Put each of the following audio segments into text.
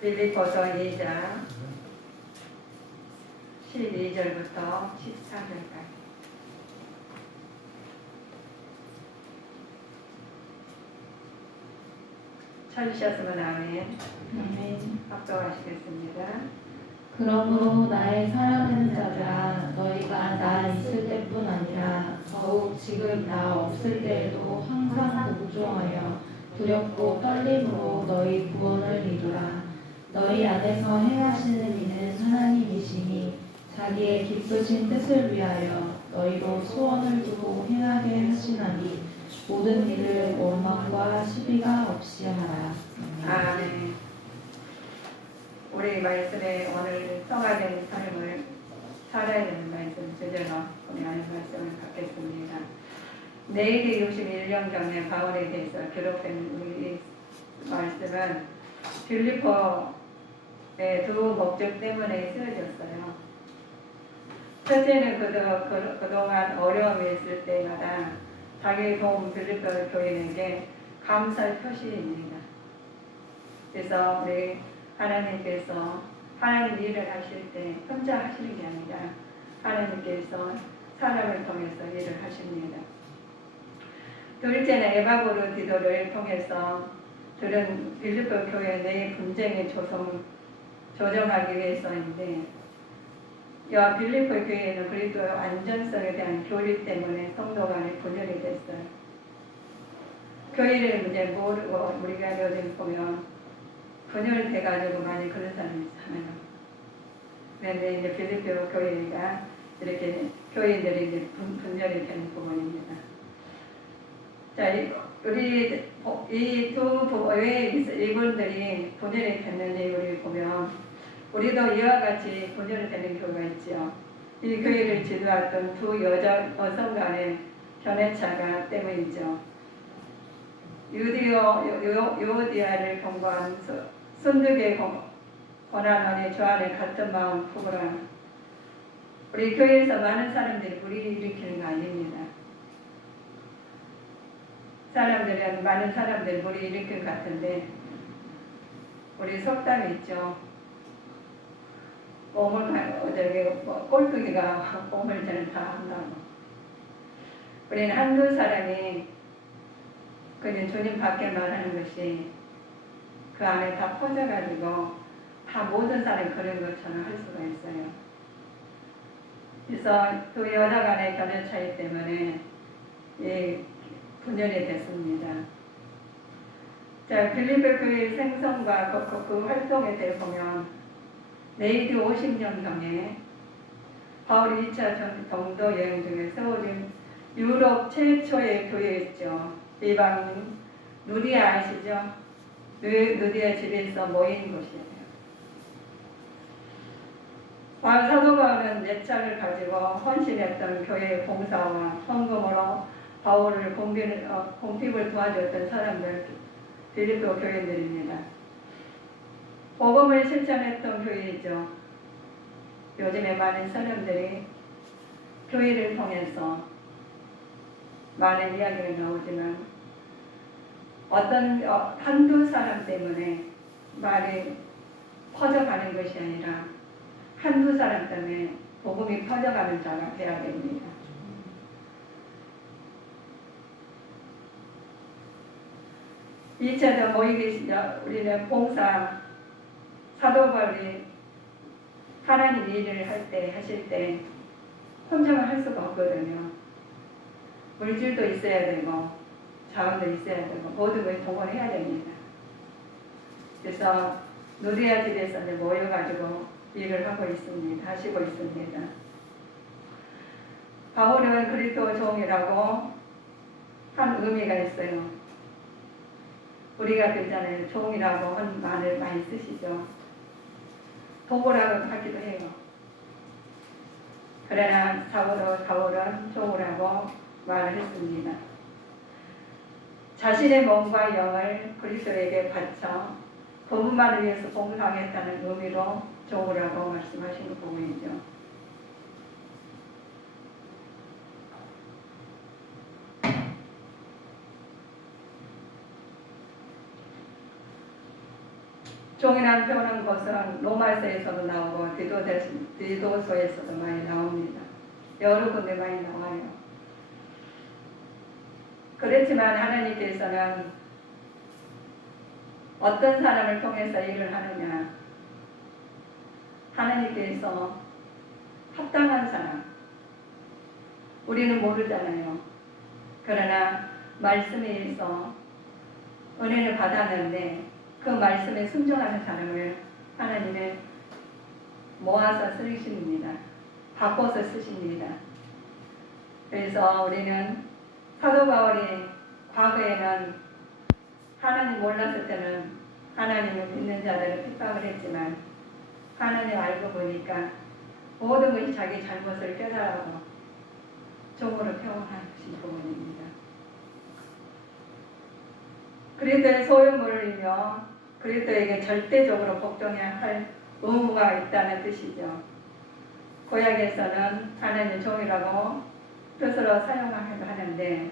빌립보서 2장 12절부터 14절까지. 찾으셨으면 아멘. 아멘. 합독하시겠습니다. 그러므로 나의 사랑하는 자들아, 너희가 나 있을 때뿐 아니라 더욱 지금 나 없을 때에도 항상 복종하여 두렵고 떨림으로 너희 구원을 이루라. 너희 안에서 행하시는 이는 하나님이시니 자기의 기쁘신 뜻을 위하여 너희로 소원을 두고 행하게 하시나니 모든 일을 원망과 시비가 없이 하라. 아멘. 우리 말씀에 오늘 성화된 삶을 살아야 되는 말씀 주제로 우리 하나님 말씀을 갖겠습니다. 내일이 61년 전에 바울에 대해서 기록된 우리 말씀은 빌립보의 두 목적 때문에 쓰여졌어요. 첫째는 그동안 어려움이 있을 때마다 자기 도움 빌립보 교인에게 감사의 표시입니다. 그래서 우리 하나님께서 하나님 일을 하실 때 혼자 하시는 게 아니라 하나님께서 사람을 통해서 일을 하십니다. 둘째는 에바고르 디도를 통해서 들은 빌립보 교회 내 분쟁의 조정하기 위해서인데, 이 빌립보 교회는 그리스도의 완전성에 대한 교리 때문에 성도 간에 분열이 됐어요. 교회를 이제 모르고 우리가 요즘 보면 분열돼가지고 많이 그런 사람이 있잖아요. 그런데 이제 빌립보 교회가 이렇게 교인들이 이제 분열이 되는 부분입니다. 자, 우리 이 왜 이분들이 분열이 됐는지 우리 보면, 우리도 이와 같이 분열이 되는 경우가 있죠. 이 교회를 지도했던 두 여성 간의 견해차가 때문이죠. 유오디아를 경고한 순득의 고난원의 주 안에 같은 마음 품으라. 우리 교회에서 많은 사람들이 불의를 일으키는 거 아닙니다. 많은 사람들이 불의를 일으킬 것 같은데, 우리 속담이 있죠. 꼴뚜기가 꼼을 저는 다 한다고. 우리는 한두 사람이 그냥 주님 밖에 말하는 것이 그 안에 다 퍼져가지고 다 모든 사람이 그런 것처럼 할 수가 있어요. 그래서 두 여자 간의 견해 차이 때문에 분열이 됐습니다. 자, 빌립보 교회의 생성과 그 활동에 대해 보면, AD 50년경에 바울이 2차 정도 여행 중에 세워진 유럽 최초의 교회였죠. 이방인 누디아 아시죠? 누디아 집에서 모인 곳이에요. 사도 바울은 예찬을 가지고 헌신했던 교회의 봉사와 헌금으로 바울을 공핍을 도와줬던 사람들, 빌립보 교인들입니다. 복음을 실천했던 교회이죠. 요즘에 많은 사람들이 교회를 통해서 많은 이야기가 나오지만, 어떤 한두 사람 때문에 말이 퍼져가는 것이 아니라 한두 사람 때문에 복음이 퍼져가는 자가 되어야 됩니다. 이차적 모이기 우리는 봉사, 사도 바울이 하나님 일을 하실 때 혼자만 할 수가 없거든요. 물질도 있어야 되고 자원도 있어야 되고 모든 걸 동원해야 됩니다. 그래서 누디아 집에서 모여가지고 일을 하고 있습니다. 하시고 있습니다. 바울은 그리스도 종이라고 한 의미가 있어요. 우리가 그러잖아요. 종이라고 한 말을 많이 쓰시죠. 도구라고 하기도 해요. 그러나 바울은 종이라고 말을 했습니다. 자신의 몸과 영을 그리스도에게 바쳐 복음만을 위해서 봉사하겠다는 의미로 종이라고 말씀하시는 부분이죠. 종이라는 표현은 것은 로마서에서도 나오고 디도서에서도 많이 나옵니다. 여러 군데 많이 나와요. 그렇지만 하나님께서는 어떤 사람을 통해서 일을 하느냐, 하나님께서 합당한 사람, 우리는 모르잖아요. 그러나 말씀에 의해서 은혜를 받았는데 그 말씀에 순종하는 사람을 하나님은 모아서 쓰십니다. 바꿔서 쓰십니다. 그래서 우리는 사도 바울이 과거에는 하나님 몰랐을 때는 하나님을 믿는 자들을 핍박을 했지만 하나님 알고 보니까 모든 것이 자기 잘못을 깨달아서 종으로 태어나신 부분입니다. 그리스도의 소유물을 이며 그리스도에게 절대적으로 복종해야 할 의무가 있다는 뜻이죠. 구약에서는 하나님 종이라고 뜻으로 사용하기도 하는데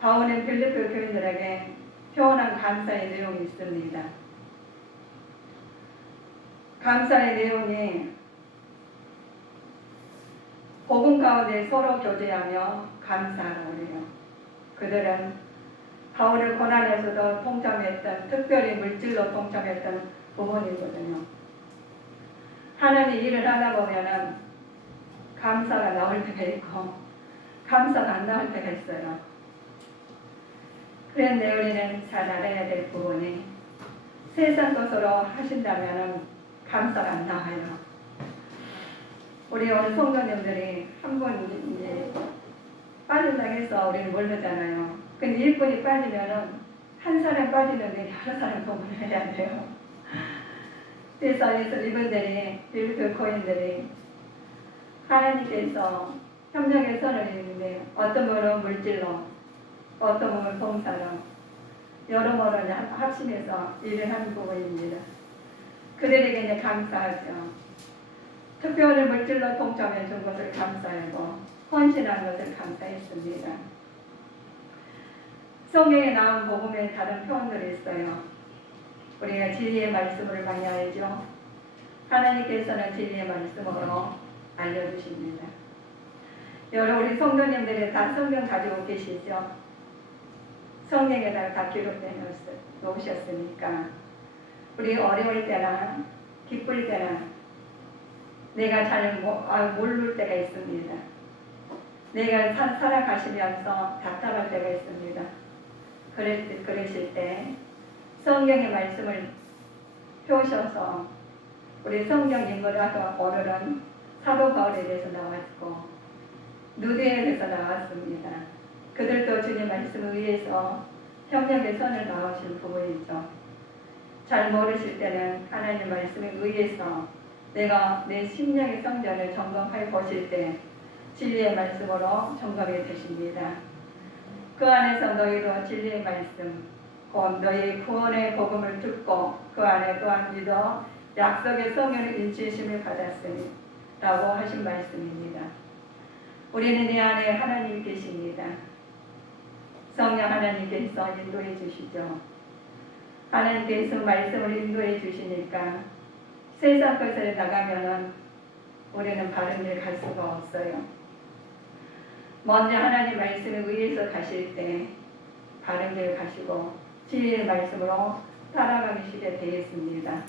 바울은 빌립보 교인들에게 표현한 감사의 내용이 있습니다. 감사의 내용이 복음 가운데 서로 교제하며 감사하라고 해요. 그들은 바울을 고난에서도 동참했던, 특별히 물질로 동참했던 부분이거든요. 하나님 일을 하다 보면은 감사가 나올 때가 있고 감사가 안 나올 때가 있어요. 그런데 우리는 잘 알아야 될 부분이 세상 것으로 하신다면은 감사가 안 나와요. 우리 오늘 성도님들이 한 번 이제 빠진다고 해서 우리는 모르잖아요. 근데 일꾼이 빠지면은 한 사람 빠지는데 여러 사람 도움을 해야 돼요. 그래서 이분들이 빌립보 교인들이 하나님께서 협력의 선을 이루는데 어떤 분은 물질로, 어떤 분은 봉사로, 여러모로 합심해서 일을 하는 부분입니다. 그들에게 이제 감사하죠. 특별히 물질로 동참해 준 것을 감사하고 헌신한 것을 감사했습니다. 성경에 나온 복음에 다른 표현들이 있어요. 우리가 진리의 말씀을 많이 알죠. 하나님께서는 진리의 말씀으로 알려주십니다. 여러분 우리 성도님들이 다 성경 가지고 계시죠? 성경에다가 다 기록해 놓으셨으니까 우리 어려울 때나 기쁠 때나 내가 잘 모를 때가 있습니다. 내가 살아가시면서 답답할 때가 있습니다. 그러실 때 성경의 말씀을 펴셔서 우리 성경 인물하고 오늘은 사도 바울에 대해서 나왔고 누디에 대해서 나왔습니다. 그들도 주님 말씀을 위해서 협력의 선을 나오신 부분이죠. 잘 모르실 때는 하나님 말씀에 의해서 내가 내 심령의 성전을 점검해 보실 때 진리의 말씀으로 점검이 되십니다. 그 안에서 너희도 진리의 말씀, 곧 너희 구원의 복음을 듣고 그 안에 또한 믿어 약속의 성령의 인치심을 받았으니 라고 하신 말씀입니다. 우리는 이 안에 하나님이 계십니다. 성령 하나님께서 인도해 주시죠. 하나님께서 말씀을 인도해 주시니까 세상 것에 나가면은 우리는 바른 길 갈 수가 없어요. 먼저 하나님 말씀에 의해서 가실 때 바른 길 가시고 진리의 말씀으로 따라가시게 되겠습니다.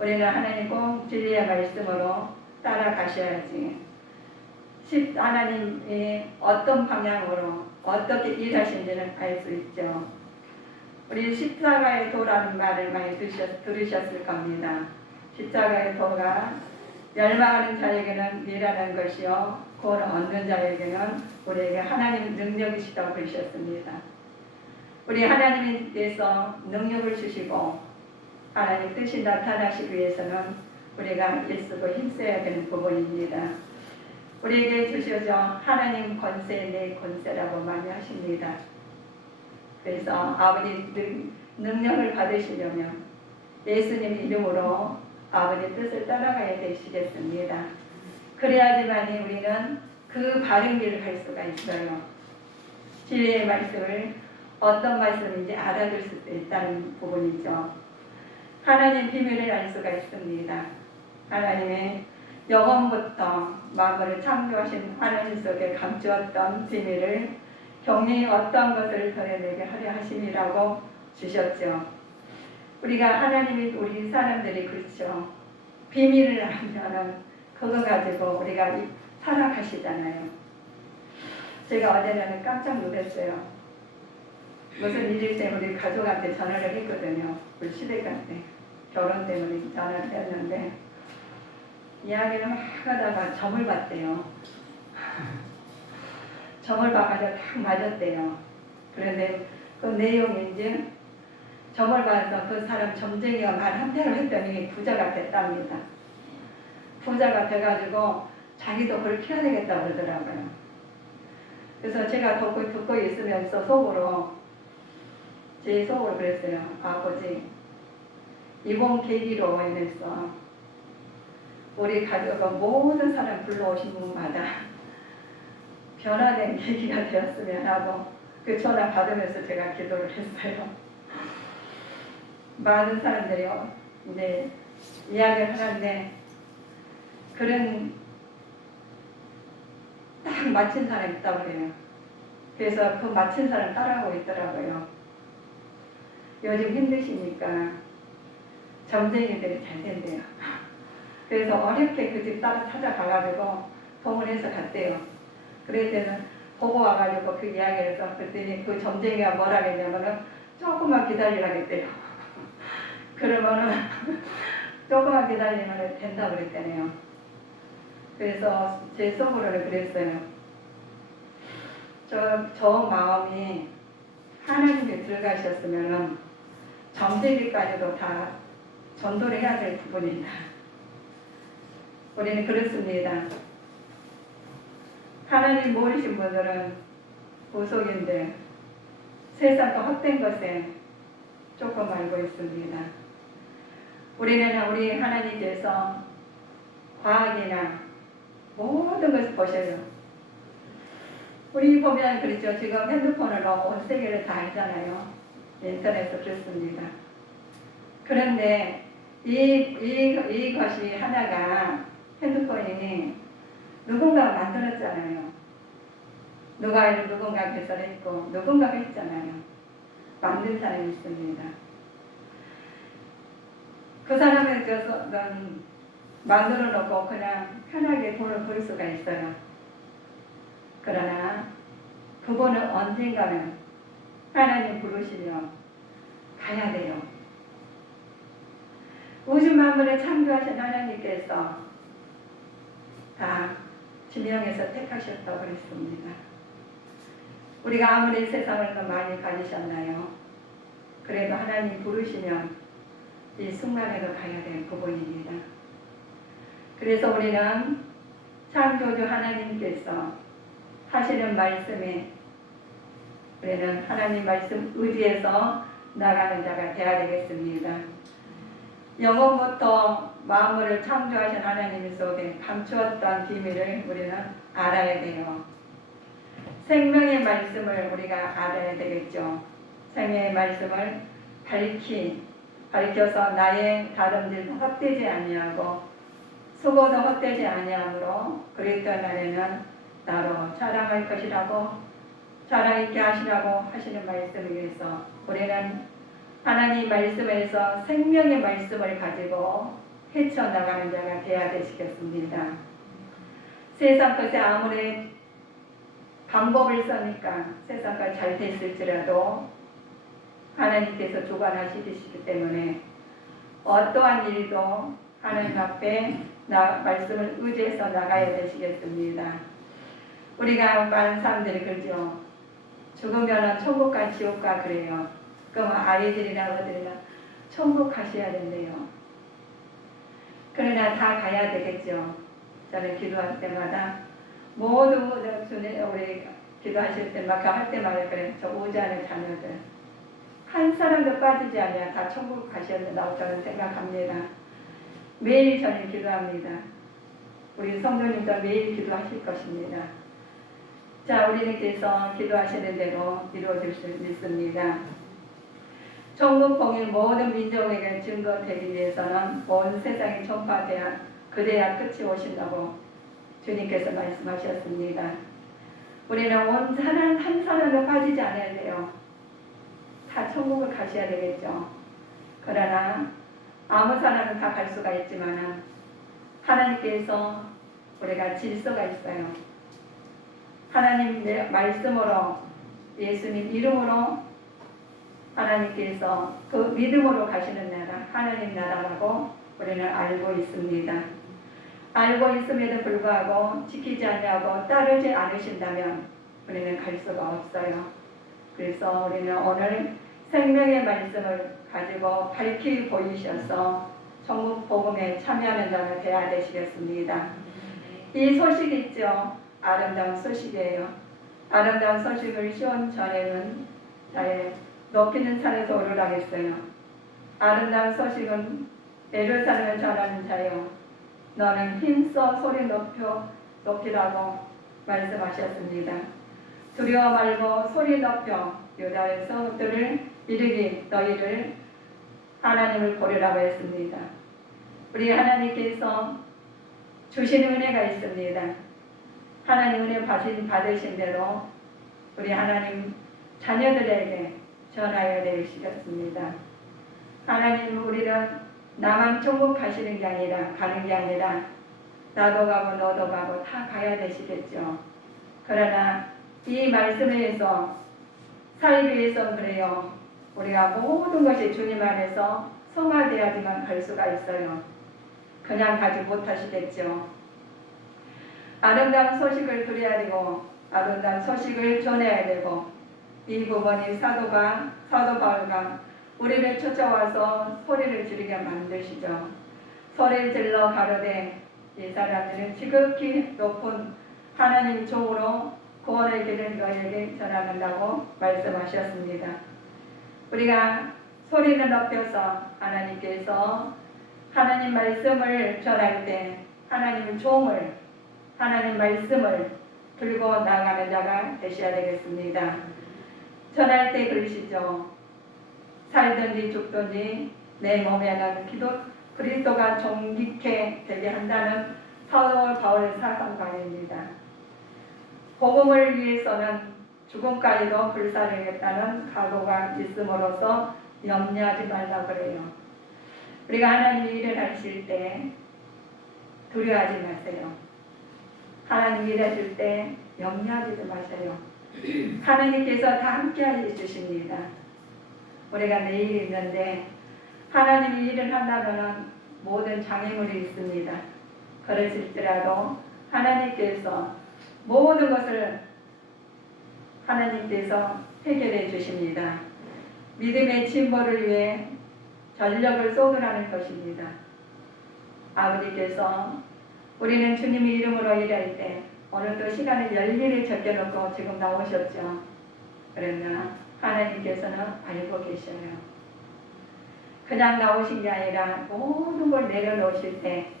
우리는 하나님 꼭 진리의 말씀으로 따라가셔야지 하나님이 어떤 방향으로 어떻게 일하시는지는 알 수 있죠. 우리 십자가의 도라는 말을 많이 들으셨을 겁니다. 십자가의 도가 멸망하는 자에게는 미련한 것이요 구원을 얻는 자에게는 우리에게 하나님 능력이시다고 그러셨습니다. 우리 하나님께서 능력을 주시고 하나님 뜻이 나타나시기 위해서는 우리가 애쓰고 힘써야 되는 부분입니다. 우리에게 주셔서 하나님 권세 내 권세라고 많이 하십니다. 그래서 아버지 능력을 받으시려면 예수님 이름으로 아버지 뜻을 따라가야 되시겠습니다. 그래야지만이 우리는 그 바른 길을 갈 수가 있어요. 진리의 말씀을 어떤 말씀인지 알아들 수 있다는 부분이죠. 하나님 비밀을 알 수가 있습니다. 하나님의 영원부터 만물을 창조하신 하나님 속에 감추었던 비밀을 경히 어떤 것을 드러내게 하려 하심이라고 주셨죠. 우리가 하나님이 우리 사람들이 그렇죠. 비밀을 알면은 그거 가지고 우리가 살아가시잖아요. 제가 어제는 깜짝 놀랐어요. 무슨 일일 때 우리 가족한테 전화를 했거든요. 우리 시댁한테 결혼 때문에 전화를 했는데 이야기를 막 하다가 점을 봤대요. 점을 봐가지고 딱 맞았대요. 그런데 그 내용인지 점을 봐서 그 사람 점쟁이가 말 한대로 했더니 부자가 됐답니다. 부자가 돼가지고 자기도 그렇게 해야 되겠다고 그러더라고요. 그래서 제가 듣고 있으면서 제 속으로 그랬어요. 아버지, 이번 계기로 인해서 우리 가족은 모든 사람 불러오신 분마다 변화된 계기가 되었으면 하고 그 전화 받으면서 제가 기도를 했어요. 많은 사람들이 이제 이야기를 하는데 그런 딱 맞힌 사람이 있다고 그래요. 그래서 그 맞힌 사람 따라하고 있더라고요. 요즘 힘드시니까 점쟁이들이 잘 된대요. 그래서 어렵게 그 집 따라 찾아가가지고 동원해서 갔대요. 그랬더니 보고 와가지고 그 이야기를 해서 그랬더니 그 점쟁이가 뭐라 했냐면은 조금만 기다리라겠대요. 그러면은 조금만 기다리면 된다고 그랬잖아요. 그래서 제 속으로는 그랬어요. 저 마음이 하나님께 들어가셨으면은 점쟁이까지도 다 전도를 해야 될 부분이다. 우리는 그렇습니다. 하나님 모르신 분들은 보석인데 세상 그 헛된 것에 조금 알고 있습니다. 우리는 우리 하나님께서 과학이나 모든 것을 보셔요. 우리 보면 그렇죠. 지금 핸드폰으로 온 세계를 다 알잖아요. 인터넷도 그렇습니다. 그런데 이것이 하나가 핸드폰이 누군가 만들었잖아요. 누군가 개설했고 누군가가 했잖아요. 만든 사람이 있습니다. 그 사람은 만들어 놓고 그냥 편하게 돈을 벌 수가 있어요. 그러나 그분은 언젠가는 하나님 부르시며 가야 돼요. 우주 만물을 창조하신 하나님께서 다 지명해서 택하셨다고 그랬습니다. 우리가 아무리 세상을 더 많이 가지셨나요? 그래도 하나님 부르시면 이 순간에도 가야 될 부분입니다. 그래서 우리는 창조주 하나님께서 하시는 말씀에 우리는 하나님 말씀 의지해서 나가는 자가 되어야 되겠습니다. 영원부터 만물을 창조하신 하나님 속에 감추었던 비밀을 우리는 알아야 돼요. 생명의 말씀을 우리가 알아야 되겠죠. 생명의 말씀을 밝혀서 나의 다름질도 헛되지 아니하고 수고도 헛되지 아니하므로 그리스도 안에는 나로 자랑할 것이라고 자랑 있게 하시라고 하시는 말씀을 위해서 우리는 하나님 말씀에서 생명의 말씀을 가지고 헤쳐나가는 자가 되어야 되시겠습니다. 세상 것에 아무리 방법을 써니까 세상과 잘 됐을지라도 하나님께서 주관하시기 때문에 어떠한 일도 하나님 앞에 말씀을 의지해서 나가야 되시겠습니다. 우리가 많은 사람들이 그러죠. 죽으면 천국과 지옥과 그래요. 그럼 아이들이나 아버들이나 천국 가셔야 된대요. 그러나 다 가야 되겠죠. 저는 기도할 때마다 모두 우리 기도하실 때마다 할 때마다 그래. 저 오지 않은 자녀들 한 사람도 빠지지 않냐 다 천국 가셔야 된다고 저는 생각합니다. 매일 저는 기도합니다. 우리 성도님도 매일 기도하실 것입니다. 자, 우리님께서 기도하시는 대로 이루어질 수 있습니다. 천국 복이 모든 민족에게 증거되기 위해서는 온 세상에 전파돼야 그래야 끝이 오신다고 주님께서 말씀하셨습니다. 우리는 온 사람 한 사람도 빠지지 않아야 돼요. 다 천국을 가셔야 되겠죠. 그러나 아무 사람은 다 갈 수가 있지만 하나님께서 우리가 질서가 있어요. 하나님 말씀으로 예수님 이름으로 하나님께서 그 믿음으로 가시는 나라 하나님 나라라고 우리는 알고 있습니다. 알고 있음에도 불구하고 지키지 않냐고 따르지 않으신다면 우리는 갈 수가 없어요. 그래서 우리는 오늘 생명의 말씀을 가지고 밝히 보이셔서 천국 복음에 참여하는 자가 되어야 되시겠습니다. 이 소식 있죠. 아름다운 소식이에요. 아름다운 소식을 시온 전에는 높이는 산에서 오르라겠어요. 아름다운 소식은 예루살렘을 전하는 자요. 너는 힘써 소리 높이라고 말씀하셨습니다. 두려워 말고 소리 높여 유다의 성읍들을 이르기 너희를 하나님을 보리라고 했습니다. 우리 하나님께서 주시는 은혜가 있습니다. 하나님 은혜 받으신 대로 우리 하나님 자녀들에게 전하여야 되시겠습니다. 하나님 우리는 나만 천국 가시는 게 아니라 가는 게 아니라 나도 가고 너도 가고 다 가야 되시겠죠. 그러나 이 말씀에 의해서 살기 위해서 그래요. 우리가 모든 것이 주님 안에서 성화되어야지만 갈 수가 있어요. 그냥 가지 못하시겠죠. 아름다운 소식을 드려야 되고 아름다운 소식을 전해야 되고 이 부분이 사도 바울과 우리를 쫓아와서 소리를 지르게 만드시죠. 소리를 질러 가로되 이 사람들은 지극히 높은 하나님 종으로 구원의 길을 너희에게 전하는다고 말씀하셨습니다. 우리가 소리를 높여서 하나님께서 하나님 말씀을 전할 때 하나님 종을 하나님 말씀을 들고 나가는 자가 되셔야 되겠습니다. 전할 때 그러시죠. 살든지 죽든지 내 몸에는 그리스도가 존귀케 되게 한다는 사도 바울의 사상관입니다. 복음을 위해서는 죽음까지도 불사르겠다는 각오가 있음으로써 염려하지 말라 그래요. 우리가 하나님 일을 하실 때 두려워하지 마세요. 하나님 일하실 때 염려하지 마세요. 하나님께서 다 함께 해주십니다. 우리가 내일 있는데 하나님이 일을 한다면 모든 장애물이 있습니다. 그러실지라도 하나님께서 모든 것을 하나님께서 해결해 주십니다. 믿음의 진보를 위해 전력을 쏟으라는 것입니다. 아버지께서 우리는 주님의 이름으로 일할 때 오늘도 시간을 열일을 적혀놓고 지금 나오셨죠. 그러나 하나님께서는 알고 계셔요. 그냥 나오신 게 아니라 모든 걸 내려놓으실 때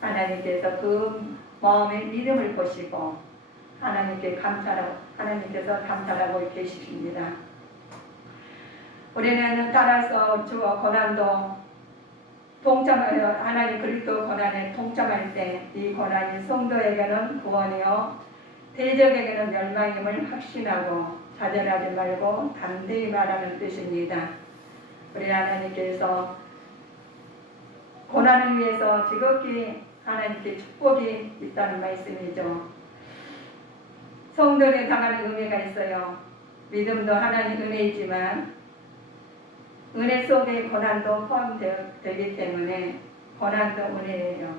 하나님께서 그 마음의 믿음을 보시고 하나님께서 감찰하고 계십니다. 우리는 따라서 주어 고난도 하나님 그리스도 고난에 동참할 때 이 고난이 성도에게는 구원이요 대적에게는 멸망임을 확신하고 좌절하지 말고 담대히 말하는 뜻입니다. 우리 하나님께서 고난을 위해서 지극히 하나님께 축복이 있다는 말씀이죠. 성도에 당하는 은혜가 있어요. 믿음도 하나님 은혜이지만 은혜 속에 고난도 포함되기 때문에 고난도 은혜예요.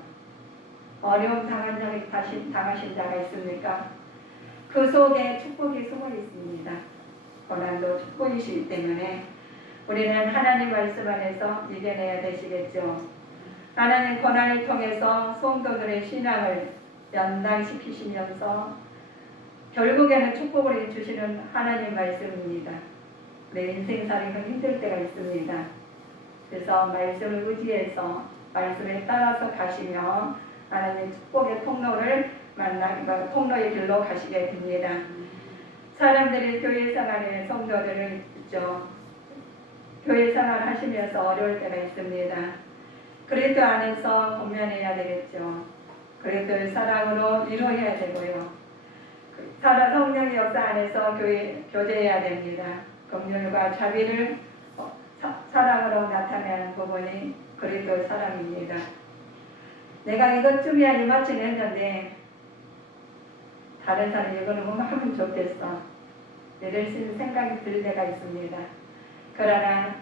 어려움 당하신 자가 있습니까? 그 속에 축복이 숨어 있습니다. 고난도 축복이시기 때문에 우리는 하나님 말씀 안에서 이겨내야 되시겠죠. 하나님 고난을 통해서 성도들의 신앙을 연단시키시면서 결국에는 축복을 주시는 하나님 말씀입니다. 내 인생살이가 힘들 때가 있습니다. 그래서 말씀을 의지해서 말씀에 따라서 가시며 하나님 축복의 통로의 길로 가시게 됩니다. 사람들이 교회 생활에 성도들을 있죠. 교회 생활 하시면서 어려울 때가 있습니다. 그리스도 안에서 권면해야 되겠죠. 그리스도의 사랑으로 위로해야 되고요. 살아 성령의 역사 안에서 교제해야 됩니다. 긍휼과 자비를 사랑으로 나타내는 부분이 그리스도의 사랑입니다. 내가 이것쯤이야 이마치는 했는데 다른 사람이 이거는 뭐 하면 좋겠어 이럴 수 있는 생각이 들 때가 있습니다. 그러나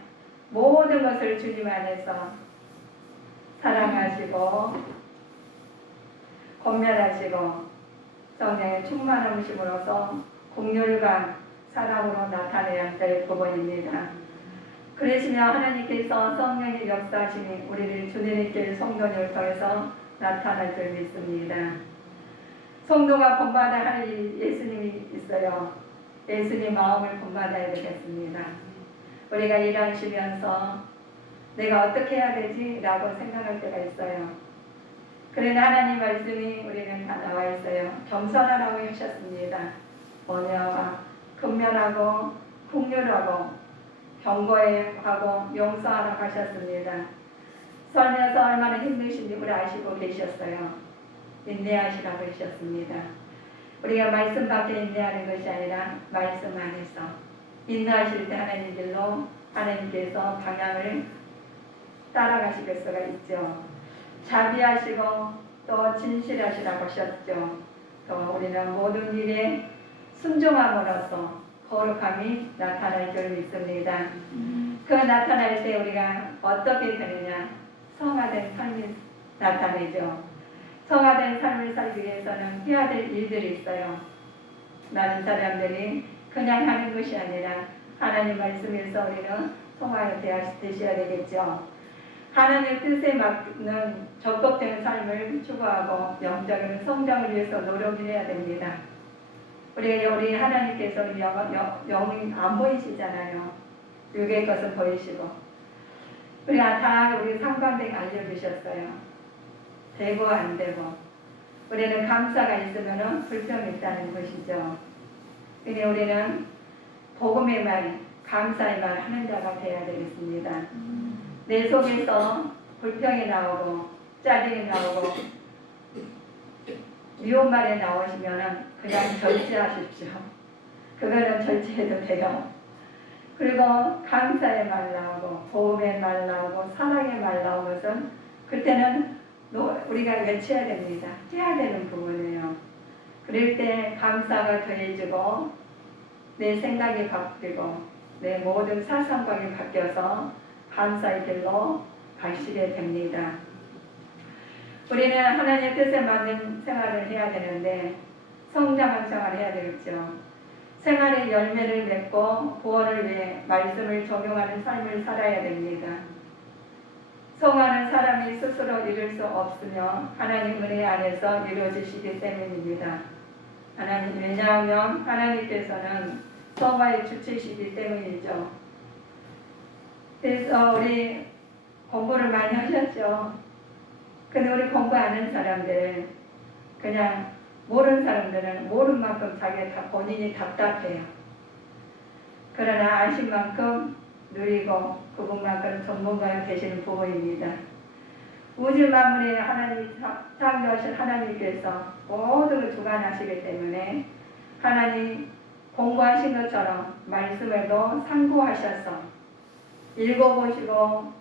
모든 것을 주님 안에서 사랑하시고 권면하시고 성령의 충만함으로써 긍휼과 사랑으로 나타내야 될 부분입니다. 그러시며 하나님께서 성령의 역사하심이 우리를 주님께 성도님을 통해서 나타날 줄 믿습니다. 성도가 본받아야 할 예수님이 있어요. 예수님 마음을 본받아야 되겠습니다. 우리가 일하시면서 내가 어떻게 해야 되지? 라고 생각할 때가 있어요. 그러나 하나님 말씀이 우리는 다 나와 있어요. 겸손하라고 하셨습니다. 뭐냐? 근면하고 긍휼하고 경고하고 용서하라고 하셨습니다. 살면서 얼마나 힘드신지 우리 아시고 계셨어요. 인내하시라고 하셨습니다. 우리가 말씀 밖에 인내하는 것이 아니라 말씀 안에서 인내하실 때 하나님께로 하나님께서 방향을 따라가실 수가 있죠. 자비하시고 또 진실하시라고 하셨죠. 또 우리는 모든 일에 순종함으로써 거룩함이 나타날 줄 믿습니다. 그 나타날 때 우리가 어떻게 되느냐? 성화된 삶이 나타내죠. 성화된 삶을 살기 위해서는 해야 될 일들이 있어요. 많은 사람들이 그냥 하는 것이 아니라 하나님 말씀에서 우리는 성화가 되셔야 되겠죠. 하나님의 뜻에 맞는 적극된 삶을 추구하고 영적인 성장을 위해서 노력을 해야 됩니다. 우리 하나님께서 우리 영이 안 보이시잖아요. 육의 것은 보이시고 우리가 다 우리 상관되게 알려주셨어요. 되고 안 되고 우리는 감사가 있으면 불평이 있다는 것이죠. 근데 우리는 복음의 말, 감사의 말 하는 자가 되어야 되겠습니다. 내 속에서 불평이 나오고 짜증이 나오고 미움말이 나오시면 그냥 절제하십시오. 그거는 절제해도 돼요. 그리고 감사의 말 나오고 보험의 말 나오고 사랑의 말 나오는 것은 그때는 우리가 외쳐야 됩니다. 해야 되는 부분이에요. 그럴 때 감사가 더해지고 내 생각이 바뀌고 내 모든 사상관이 바뀌어서 감사의 길로 가시게 됩니다. 우리는 하나님의 뜻에 맞는 생활을 해야 되는데 성장한 생활을 해야 되겠죠. 생활의 열매를 맺고 구원을 위해 말씀을 적용하는 삶을 살아야 됩니다. 성화는 사람이 스스로 이룰 수 없으며 하나님 은혜 안에서 이루어지시기 때문입니다. 왜냐하면 하나님께서는 성화의 주체이시기 때문이죠. 그래서 우리 공부를 많이 하셨죠. 근데 우리 공부 안 하는 사람들, 그냥 모르는 사람들은 모르는 만큼 자기가 본인이 답답해요. 그러나 아신 만큼 누리고 그분만큼 전문가가 되시는 부분입니다. 우주 만물에 하나님 창조하신 하나님께서 모든 걸 주관하시기 때문에 하나님 공부하신 것처럼 말씀에도 상고하셔서 읽어보시고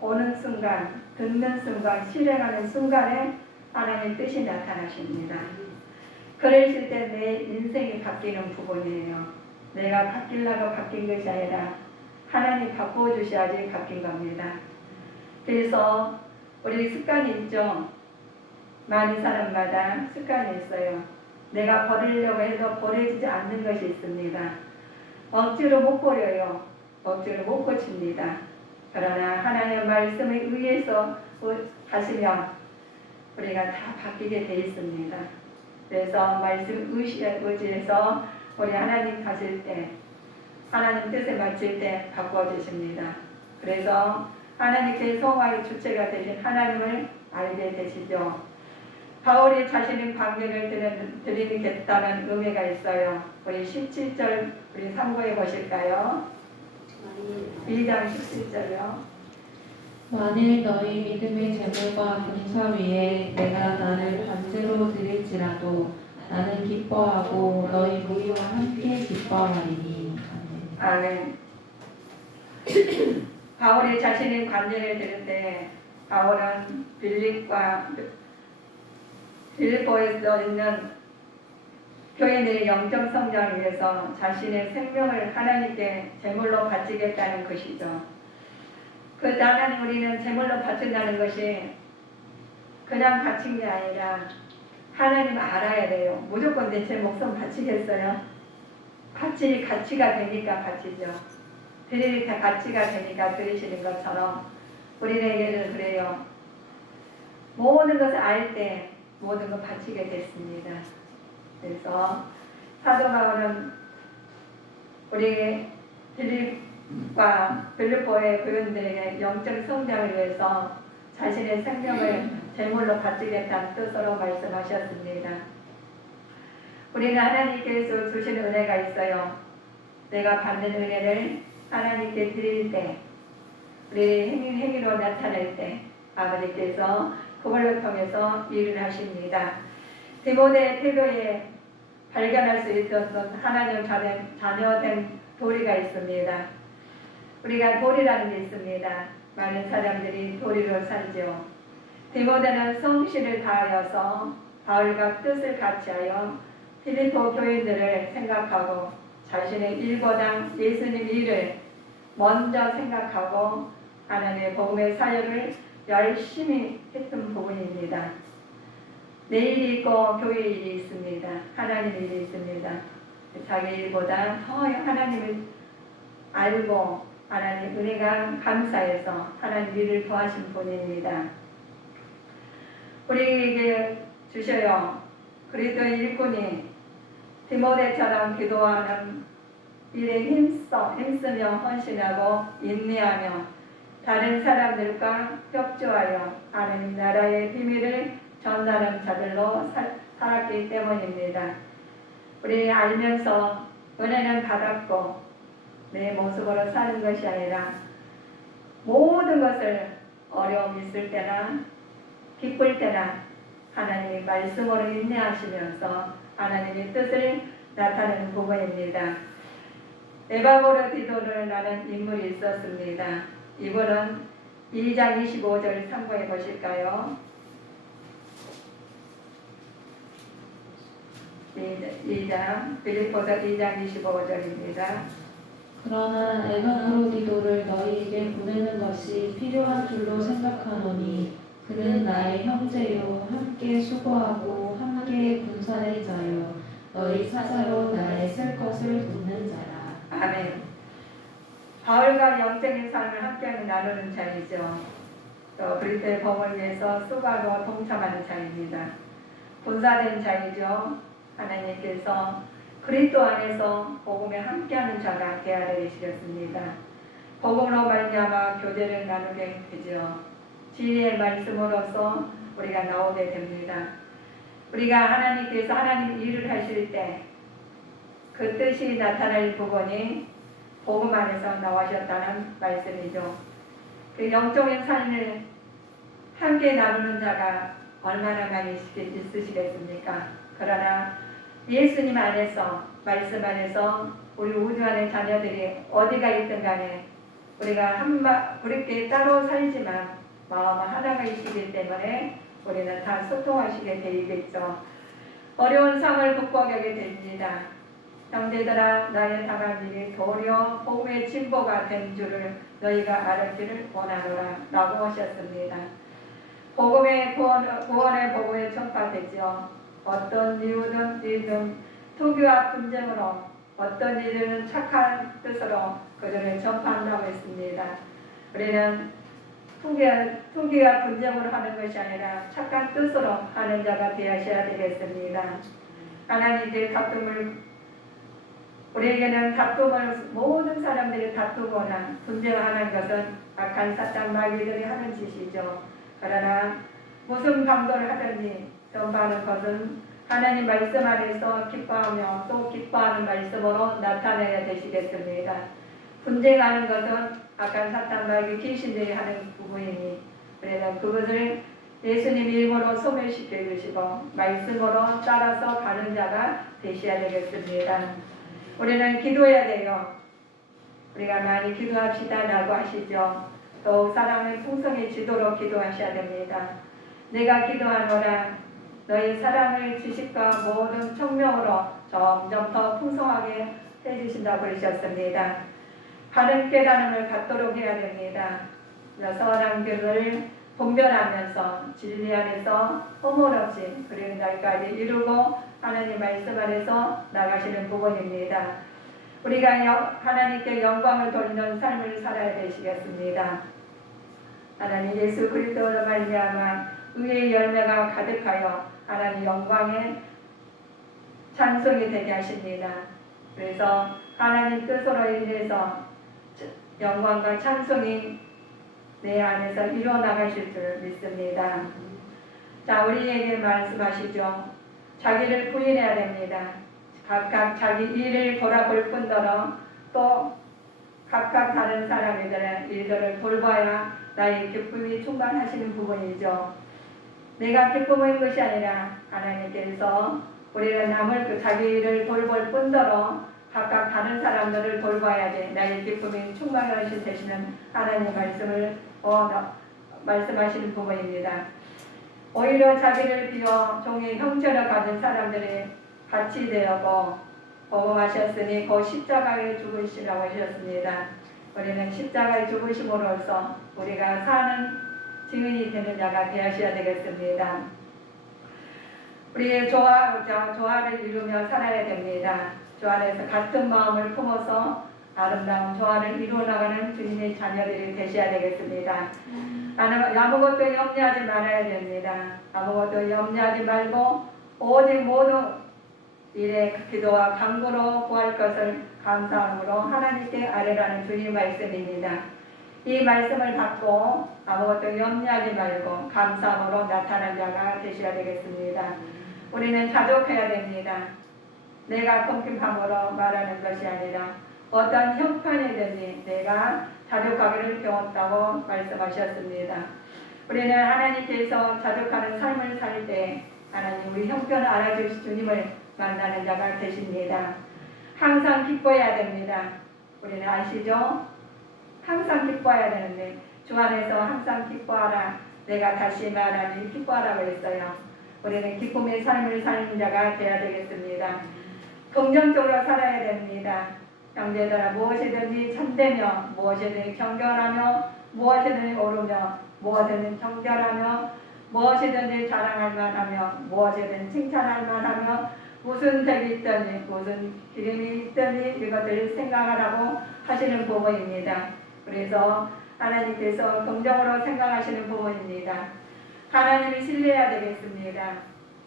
보는 순간, 듣는 순간, 실행하는 순간에 하나님의 뜻이 나타나십니다. 그러실 때 내 인생이 바뀌는 부분이에요. 내가 바뀌려고 바뀐 것이 아니라 하나님 바꿔주셔야지 바뀐 겁니다. 그래서 우리 습관이 있죠. 많은 사람마다 습관이 있어요. 내가 버리려고 해도 버려지지 않는 것이 있습니다. 억지로 못 버려요. 억지로 못 고칩니다. 그러나 하나님의 말씀에 의해서 하시면 우리가 다 바뀌게 되어 있습니다. 그래서 말씀 의지해서 우리 하나님 가실 때 하나님 뜻에 맞출 때 바꿔주십니다. 그래서 하나님께 성화의 주체가 되신 하나님을 알게 되시죠. 바울이 자신의 관계를 드리겠다는 의미가 있어요. 우리 17절 우리 참고해 보실까요? 2장 17절요. 만일 너희 믿음의 재물과 봉사 위에 내가 나를 반제로 드릴지라도 나는 기뻐하고 너희 모이와 함께 기뻐하리니. 아멘. 아멘. 바울이 자신의 관계를 들을 때 바울은 빌립보에서 있는 교인들의 영적 성장을 위해서 자신의 생명을 하나님께 제물로 바치겠다는 것이죠. 그 하나님 우리는 제물로 바친다는 것이 그냥 바친 게 아니라 하나님 알아야 돼요. 무조건 내 목숨 바치겠어요? 바칠 가치가 되니까 바치죠. 드릴 가치가 되니까 드리시는 것처럼 우리에게는 그래요. 모든 것을 알 때 모든 것 바치게 됐습니다. 그래서 사도 바울은 우리 빌립보의 교인들에게 영적 성장을 위해서 자신의 생명을 제물로 바치겠다는 뜻으로 말씀하셨습니다. 우리는 하나님께서 주신 은혜가 있어요. 내가 받는 은혜를 하나님께 드릴 때, 우리 행위로 나타낼 때 아버지께서 그걸로 통해서 일을 하십니다. 디모데 태교에 발견할 수 있었던 하나님 자녀된 도리가 있습니다. 우리가 도리라는 게 있습니다. 많은 사람들이 도리로 살죠. 디모데는 성실을 다하여서 바울과 뜻을 같이하여 필리포 교인들을 생각하고 자신의 일보다 예수님 일을 먼저 생각하고 하나님의 복음의 사역을 열심히 했던 부분입니다. 내 일이 있고 교회 일이 있습니다. 하나님 일이 있습니다. 자기 일보다 더 하나님을 알고 하나님 은혜가 감사해서 하나님 일을 도하신 분입니다. 우리에게 주셔요. 그리스도의 일꾼이 디모데처럼 기도하는 일에 힘쓰며 헌신하고 인내하며 다른 사람들과 협조하여 하나님 나라의 비밀을 전하는 자들로 살았기 때문입니다. 우리 알면서 은혜는 받았고 내 모습으로 사는 것이 아니라 모든 것을 어려움 있을 때나 기쁠 때나 하나님의 말씀으로 인내하시면서 하나님의 뜻을 나타내는 부분입니다. 에바고르 디도르라는 인물이 있었습니다. 이분은 2장 25절 참고해 보실까요? 2장 빌립보서 2장 25절입니다. 그러나 에바브로디도를 너희에게 보내는 것이 필요한 줄로 생각하노니 그는 나의 형제요 함께 수고하고 함께 군사의 자요 너희 사사로 나의 쓸 것을 돕는 자라. 아멘. 바울과 영적인 삶을 함께 나누는 자이죠. 또 그리스도의 복음을 위해서 수고하고 동참하는 자입니다. 군사된 자이죠. 하나님께서 그리스도 안에서 복음에 함께하는 자가 되어야 되시겠습니다. 복음으로 말미암아 교제를 나누게 되죠. 진리의 말씀으로서 우리가 나오게 됩니다. 우리가 하나님께서 하나님 일을 하실 때 그 뜻이 나타날 부분이 복음 안에서 나오셨다는 말씀이죠. 그 영적인 삶을 함께 나누는 자가 얼마나 많이 있으시겠습니까? 그러나 예수님 안에서 말씀 안에서 우리 우주 안의 자녀들이 어디가 있든 간에 우리가 우리께 따로 살지만 마음은 하나가 이시기 때문에 우리는 다 소통하시게 되겠죠. 어려운 상을 극복하게 됩니다. 형제들아 나의 당한 일이 도리어 복음의 진보가 된 줄을 너희가 알았기를 원하노라 라고 하셨습니다. 복음의 구원의 복음에 전파되죠. 어떤 이유든 투기와 분쟁으로 어떤 일은 착한 뜻으로 그들을 전파한다고 했습니다. 우리는 투기와 분쟁으로 하는 것이 아니라 착한 뜻으로 하는 자가 되어야 되겠습니다. 하나님께 우리에게는 모든 사람들이 다투거나 분쟁하는 것은 악한 사탄 마귀들이 하는 짓이죠. 그러나 무슨 강도를 하든지 전파하는 것은 하나님 말씀 안에서 기뻐하며 또 기뻐하는 말씀으로 나타내야 되시겠습니다. 분쟁하는 것은 아까 사탄 말기 귀신들이 하는 부분이니 그래서 그것을 예수님 이름으로 소멸시켜 주시고 말씀으로 따라서 가는 자가 되셔야 되겠습니다. 우리는 기도해야 돼요. 우리가 많이 기도합시다라고 하시죠. 더욱 사랑을 풍성해지도록 기도하셔야 됩니다. 내가 기도하노라 너희 사랑을 지식과 모든 청명으로 점점 더 풍성하게 해주신다고 그러셨습니다. 바른 깨달음을 갖도록 해야 됩니다. 선한 길을 분별하면서 진리 안에서 허물 없이 그런 날까지 이루고 하나님 말씀 안에서 나가시는 부분입니다. 우리가 하나님께 영광을 돌리는 삶을 살아야 되시겠습니다. 하나님 예수 그리스도로 말미암아 의의 열매가 가득하여 하나님 영광의 찬송이 되게 하십니다. 그래서 하나님 뜻으로 인해서 영광과 찬송이 내 안에서 이루어나가실 줄 믿습니다. 자, 우리에게 말씀하시죠. 자기를 부인해야 됩니다. 각각 자기 일을 돌아볼 뿐더러 또 각각 다른 사람들의 일들을 돌봐야 나의 기쁨이 충만하시는 부분이죠. 내가 기쁨인 것이 아니라 하나님께서 우리는 남을 자기 일을 돌볼 뿐더러 각각 다른 사람들을 돌봐야지 나의 기쁨이 충만하신 되시는 하나님 말씀을 말씀하시는 부분입니다. 오히려 자기를 비워 종의 형체를 가진 사람들이 같이 되었고 복음하셨으니 그 십자가에 죽으시라고 하셨습니다. 우리는 십자가에 죽으심으로써 우리가 사는 증인이 되는 자가 되어야 되겠습니다. 우리의 조화를 이루며 살아야 됩니다. 주 안에서 같은 마음을 품어서 아름다운 조화를 이루어나가는 주님의 자녀들이 되셔야 되겠습니다. 아무것도 염려하지 말아야 됩니다. 아무것도 염려하지 말고 오직 모든 일에 기도와 간구로 구할 것을 감사함으로 하나님께 아뢰라는 주님 말씀입니다. 이 말씀을 받고 아무것도 염려하지 말고 감사함으로 나타난 자가 되셔야 되겠습니다. 우리는 자족해야 됩니다. 내가 성김함으로 말하는 것이 아니라 어떤 형편이든지 내가 자족하기를 배웠다고 말씀하셨습니다. 우리는 하나님께서 자족하는 삶을 살 때 하나님 우리 형편을 알아주신 주님을 만나는 자가 되십니다. 항상 기뻐해야 됩니다. 우리는 아시죠? 항상 기뻐해야 되는데 주 안에서 항상 기뻐하라. 내가 다시 말하니 기뻐하라고 했어요. 우리는 기쁨의 삶을 사는 자가 되어야 되겠습니다. 긍정적으로 살아야 됩니다. 형제들아 무엇이든지 참되며 무엇이든지 경건하며 무엇이든지 옳으며 무엇이든지 정결하며 무엇이든지 자랑할 만하며 무엇이든지 칭찬할 만하며 무슨 덕이 있더니 무슨 기름이 있더니 이것들을 생각하라고 하시는 부분입니다. 그래서 하나님께서 긍정으로 생각하시는 부분입니다. 하나님을 신뢰해야 되겠습니다.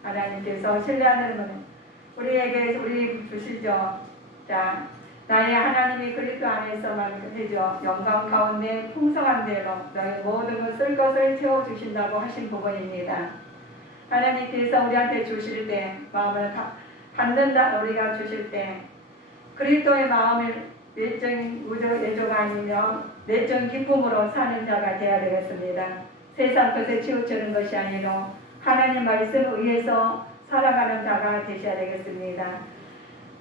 하나님께서 신뢰하는 분은 우리에게 우리 주시죠. 자, 나의 하나님이 그리스도 안에서만 되죠. 영광 가운데 풍성한 대로 너희 모든 것을 채워주신다고 하신 부분입니다. 하나님께서 우리한테 주실 때 마음을 갖는다 우리가 주실 때 그리스도의 마음을 내적인 애조가 아니며 내적 기쁨으로 사는 자가 되어야 되겠습니다. 세상 것에 치우치는 것이 아니라 하나님 말씀을 의해서 살아가는 자가 되셔야 되겠습니다.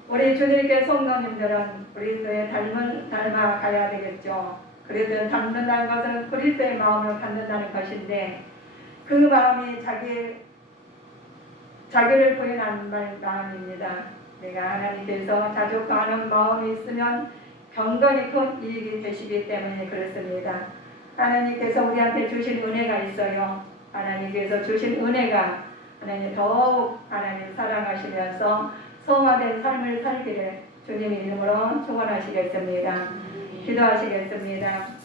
우리 주님께 성도님들은 그리스도의 닮아가야 되겠죠. 그리스도를 닮는다는 것은 그리스도의 마음을 갖는다는 것인데 그 마음이 자기를 부인하는 마음입니다. 내가 하나님께서 자족하는 마음이 있으면 경건이 큰 이익이 되시기 때문에 그렇습니다. 하나님께서 우리한테 주신 은혜가 있어요. 하나님께서 주신 은혜가 하나님 더욱 하나님 사랑하시면서 성화된 삶을 살기를 주님의 이름으로 축원하시겠습니다. 기도하시겠습니다.